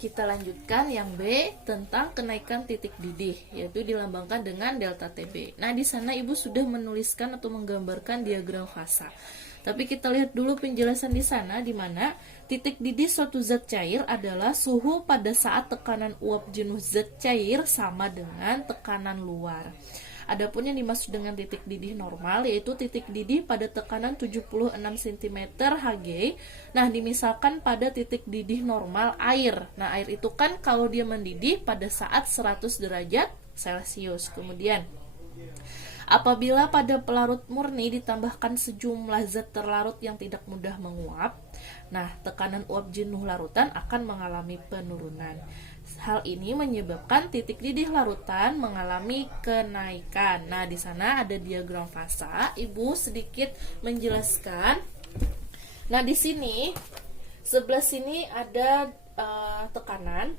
Kita lanjutkan yang B tentang kenaikan titik didih, yaitu dilambangkan dengan delta TB. Nah, di sana Ibu sudah menuliskan atau menggambarkan diagram fasa. Tapi kita lihat dulu penjelasan di sana, di mana titik didih suatu zat cair adalah suhu pada saat tekanan uap jenuh zat cair sama dengan tekanan luar. Adapun yang dimaksud dengan titik didih normal yaitu titik didih pada tekanan 76 cm Hg. Nah, dimisalkan pada titik didih normal air. Nah, air itu kan kalau dia mendidih pada saat 100 derajat Celcius. Kemudian apabila pada pelarut murni ditambahkan sejumlah zat terlarut yang tidak mudah menguap, nah tekanan uap jenuh larutan akan mengalami penurunan. Hal ini menyebabkan titik didih larutan mengalami kenaikan. Nah, di sana ada diagram fasa. Ibu sedikit menjelaskan. Nah, di sini sebelah sini ada tekanan.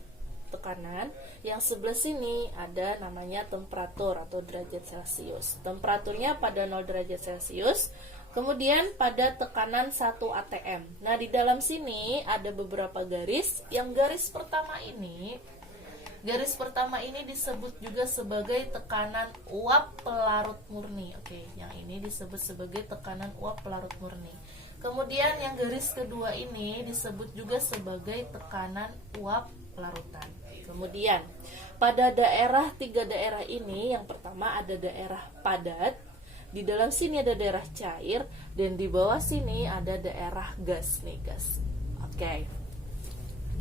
Yang sebelah sini ada namanya temperatur atau derajat Celcius. Temperaturnya pada 0 derajat Celcius. Kemudian pada tekanan 1 atm. Nah, di dalam sini ada beberapa garis. Yang garis pertama ini disebut juga sebagai tekanan uap pelarut murni. Oke, yang ini disebut sebagai tekanan uap pelarut murni. Kemudian yang garis kedua ini disebut juga sebagai tekanan uap pelarutan. Kemudian pada tiga daerah ini, yang pertama ada daerah padat, di dalam sini ada daerah cair, dan di bawah sini ada daerah gas nih, gas. Oke.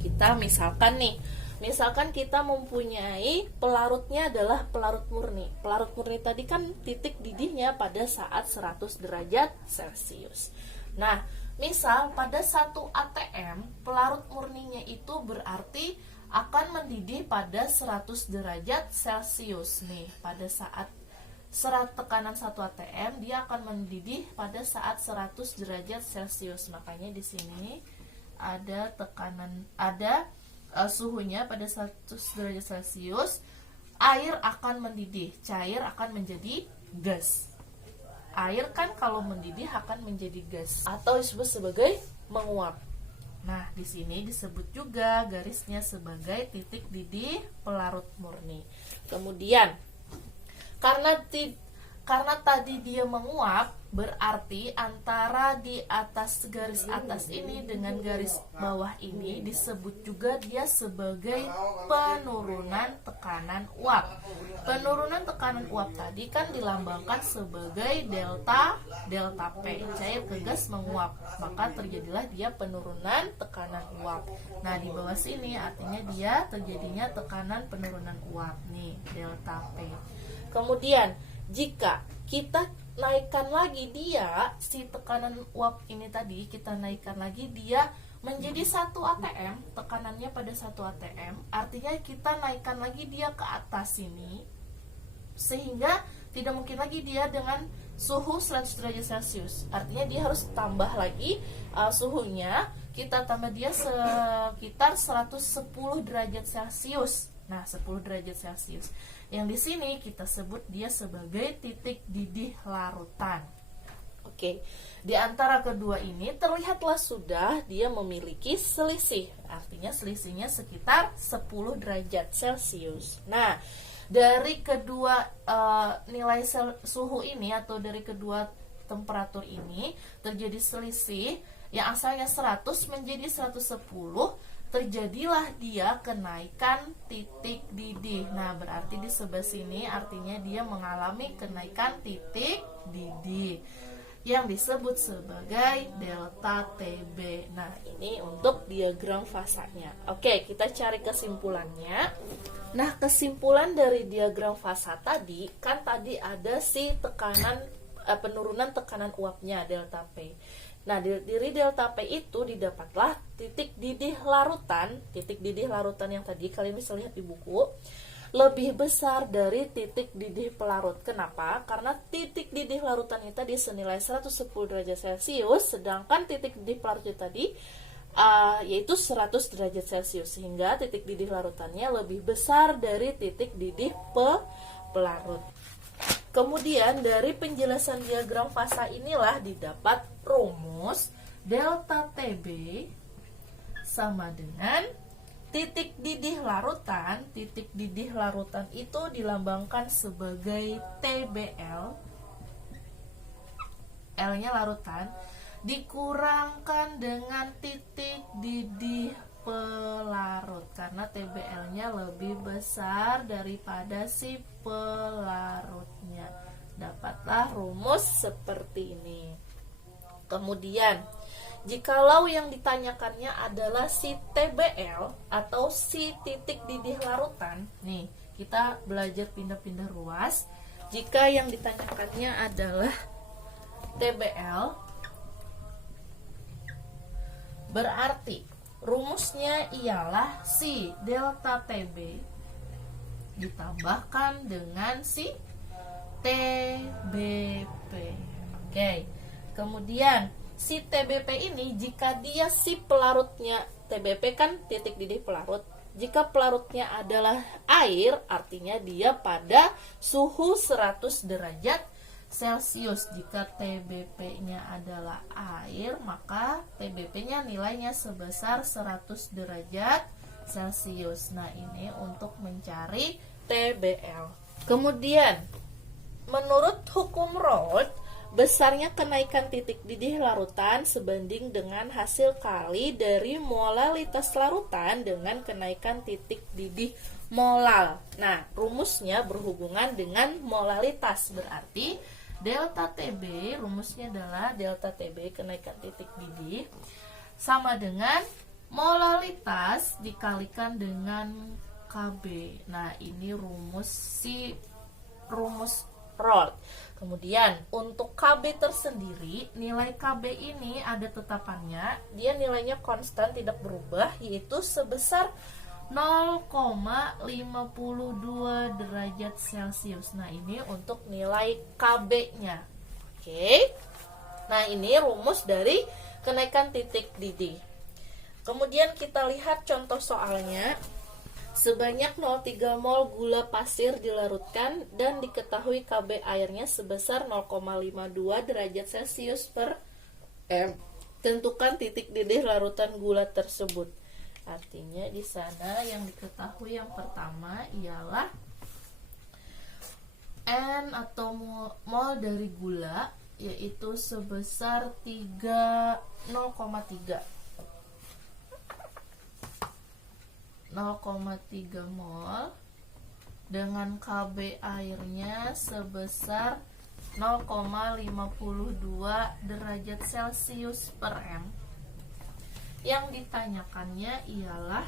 Kita misalkan kita mempunyai pelarutnya adalah pelarut murni. Pelarut murni tadi kan titik didihnya pada saat 100 derajat Celcius. Nah, misal pada 1 atm pelarut murninya itu berarti akan mendidih pada 100 derajat Celcius nih. Pada saat tekanan 1 atm dia akan mendidih pada saat 100 derajat Celcius. Makanya di sini ada suhunya pada 100 derajat Celcius. Air akan mendidih, cair akan menjadi gas. Air kan kalau mendidih akan menjadi gas atau disebut sebagai menguap. Nah, di sini disebut juga garisnya sebagai titik didih pelarut murni. Kemudian karena tadi dia menguap, berarti antara di atas garis atas ini dengan garis bawah ini disebut juga dia sebagai penurunan tekanan uap. Penurunan tekanan uap tadi kan dilambangkan sebagai delta P, cair ke gas menguap, maka terjadilah dia penurunan tekanan uap. Nah, di bawah sini artinya dia terjadinya tekanan penurunan uap nih, delta P. Kemudian jika kita naikkan lagi dia, si tekanan uap ini tadi kita naikkan lagi dia menjadi 1 atm, tekanannya pada 1 atm, artinya kita naikkan lagi dia ke atas sini, sehingga tidak mungkin lagi dia dengan suhu 100 derajat Celcius. Artinya dia harus tambah lagi suhunya, kita tambah dia sekitar 110 derajat Celcius. Nah, 10 derajat Celcius. Yang di sini kita sebut dia sebagai titik didih larutan. Oke, di antara kedua ini terlihatlah sudah dia memiliki selisih. Artinya selisihnya sekitar 10 derajat Celcius. Nah, dari kedua nilai suhu ini atau dari kedua temperatur ini terjadi selisih yang asalnya 100 menjadi 110. Terjadilah dia kenaikan titik didih. Nah, berarti di sebelah sini artinya dia mengalami kenaikan titik didih yang disebut sebagai delta TB. Nah, ini untuk diagram fasanya. Oke, kita cari kesimpulannya. Nah, kesimpulan dari diagram fasa tadi, kan tadi ada si penurunan tekanan uapnya delta P. Nah, dari delta P itu didapatlah titik didih larutan. Titik didih larutan yang tadi kalian bisa lihat di buku lebih besar dari titik didih pelarut. Kenapa? Karena titik didih larutannya tadi senilai 110 derajat Celcius, sedangkan titik didih pelarutnya tadi yaitu 100 derajat Celcius, sehingga titik didih larutannya lebih besar dari titik didih pelarut. Kemudian dari penjelasan diagram fasa inilah didapat rumus delta TB sama dengan titik didih larutan itu dilambangkan sebagai TBL. L-nya larutan dikurangkan dengan titik didih pelarut karena TBL-nya lebih besar daripada si pelarutnya. Dapatlah rumus seperti ini. Kemudian, jikalau yang ditanyakannya adalah si TBL atau si titik didih larutan, nih kita belajar pindah-pindah ruas. Jika yang ditanyakannya adalah TBL, berarti rumusnya ialah si delta TB ditambahkan dengan si TBP. Oke. Kemudian si TBP ini jika dia si pelarutnya, TBP kan titik didih pelarut. Jika pelarutnya adalah air, artinya dia pada suhu 100 derajat Celcius. Jika TBP-nya adalah air, maka TBP-nya nilainya sebesar 100 derajat Celcius. Nah, ini untuk mencari TBL. Kemudian, menurut hukum Raoult, besarnya kenaikan titik didih larutan sebanding dengan hasil kali dari molalitas larutan dengan kenaikan titik didih molal. Nah, rumusnya berhubungan dengan molalitas, berarti delta TB, rumusnya adalah delta TB kenaikan titik didih sama dengan molalitas dikalikan dengan KB. Nah, ini rumus Raoult. Kemudian untuk KB tersendiri, nilai KB ini ada tetapannya, dia nilainya konstan tidak berubah, yaitu sebesar 0,52 derajat Celcius. Nah, ini untuk nilai KB-nya. Oke. Nah, ini rumus dari kenaikan titik didih. Kemudian kita lihat contoh soalnya. Sebanyak 0,3 mol gula pasir dilarutkan dan diketahui KB airnya sebesar 0,52 derajat Celcius per M. Tentukan titik didih larutan gula tersebut. Artinya di sana yang diketahui yang pertama ialah N atau mol dari gula, yaitu sebesar 0,3 mol dengan KB airnya sebesar 0,52 derajat Celcius per M. Yang ditanyakannya ialah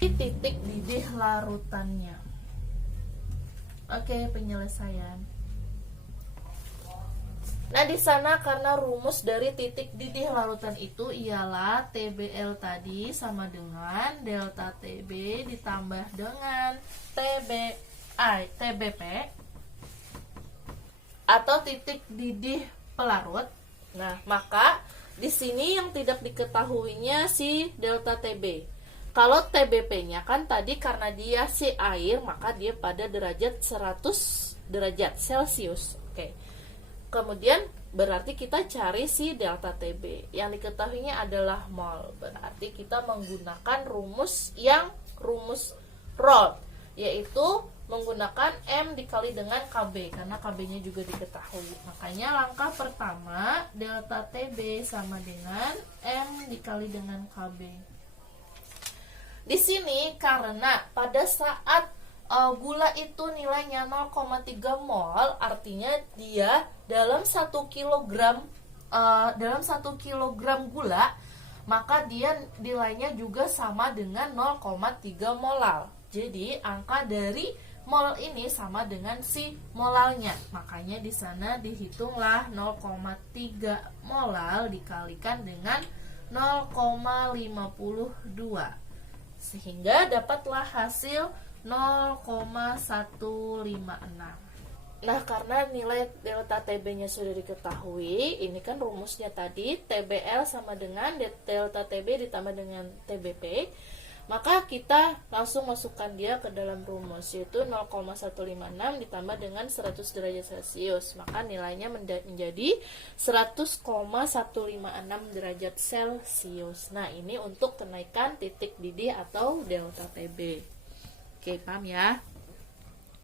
titik didih larutannya. Oke, penyelesaian. Nah, di sana karena rumus dari titik didih larutan itu ialah TBL tadi sama dengan delta TB ditambah dengan TBP atau titik didih pelarut. Nah, maka di sini yang tidak diketahuinya si delta TB. Kalau TBP-nya kan tadi karena dia si air, maka dia pada derajat 100 derajat Celcius. Oke. Kemudian berarti kita cari si delta TB. Yang diketahuinya adalah mol. Berarti kita menggunakan rumus Raoult, yaitu menggunakan M dikali dengan KB karena KB-nya juga diketahui. Makanya langkah pertama delta TB sama dengan M dikali dengan KB. Di sini karena pada saat gula itu nilainya 0,3 mol, artinya dia dalam 1 kilogram gula, maka dia nilainya juga sama dengan 0,3 molal. Jadi angka dari mol ini sama dengan si molalnya. Makanya di sana dihitunglah 0,3 molal dikalikan dengan 0,52. Sehingga dapatlah hasil 0,156. Nah, karena nilai delta TB-nya sudah diketahui, ini kan rumusnya tadi TBL sama dengan delta TB ditambah dengan TBP. Maka kita langsung masukkan dia ke dalam rumus, yaitu 0,156 ditambah dengan 100 derajat Celcius. Maka nilainya menjadi 100,156 derajat Celcius. Nah, ini untuk kenaikan titik didih atau delta TB. Oke, paham ya?